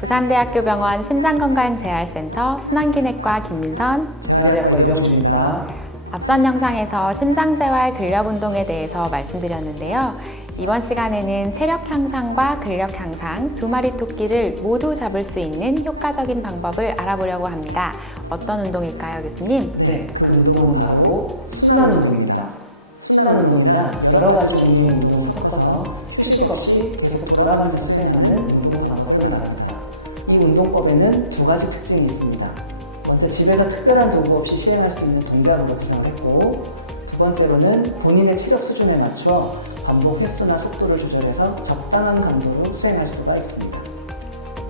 부산대학교 병원 심장건강재활센터 순환기내과 김민선 재활의학과 이병주입니다. 앞선 영상에서 심장재활 근력 운동에 대해서 말씀드렸는데요. 이번 시간에는 체력 향상과 근력 향상 두 마리 토끼를 모두 잡을 수 있는 효과적인 방법을 알아보려고 합니다. 어떤 운동일까요, 교수님? 네, 그 운동은 바로 순환 운동입니다. 순환 운동이란 여러 가지 종류의 운동을 섞어서 휴식 없이 계속 돌아가면서 수행하는 운동 방법을 말합니다. 이 운동법에는 두 가지 특징이 있습니다. 먼저 집에서 특별한 도구 없이 시행할 수 있는 동작으로 구성을 했고, 두 번째로는 본인의 체력 수준에 맞춰 반복 횟수나 속도를 조절해서 적당한 강도로 수행할 수가 있습니다.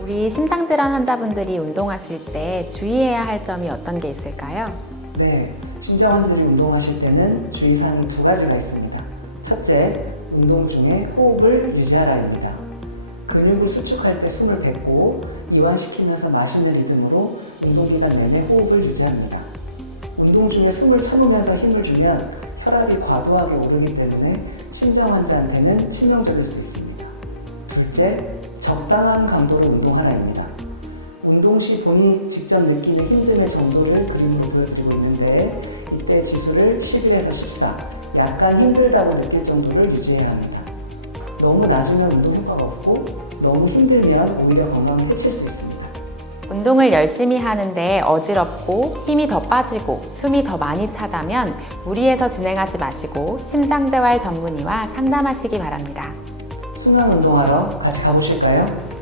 우리 심장질환 환자분들이 운동하실 때 주의해야 할 점이 어떤 게 있을까요? 네, 심장환자들이 운동하실 때는 주의사항이 두 가지가 있습니다. 첫째, 운동 중에 호흡을 유지하라입니다. 근육을 수축할 때 숨을 뱉고 이완시키면서 마시는 리듬으로 운동 기간 내내 호흡을 유지합니다. 운동 중에 숨을 참으면서 힘을 주면 혈압이 과도하게 오르기 때문에 심장 환자한테는 치명적일 수 있습니다. 둘째, 적당한 강도로 운동하라입니다. 운동 시 본인이 직접 느끼는 힘듦의 정도를 그림으로 보여드리고 있는데 이때 지수를 11에서 14, 약간 힘들다고 느낄 정도를 유지해야 합니다. 너무 낮으면 운동 효과가 없고 너무 힘들면 오히려 건강에 해칠 수 있습니다. 운동을 열심히 하는데 어지럽고 힘이 더 빠지고 숨이 더 많이 차다면 무리해서 진행하지 마시고 심장재활 전문의와 상담하시기 바랍니다. 순환 운동하러 같이 가보실까요?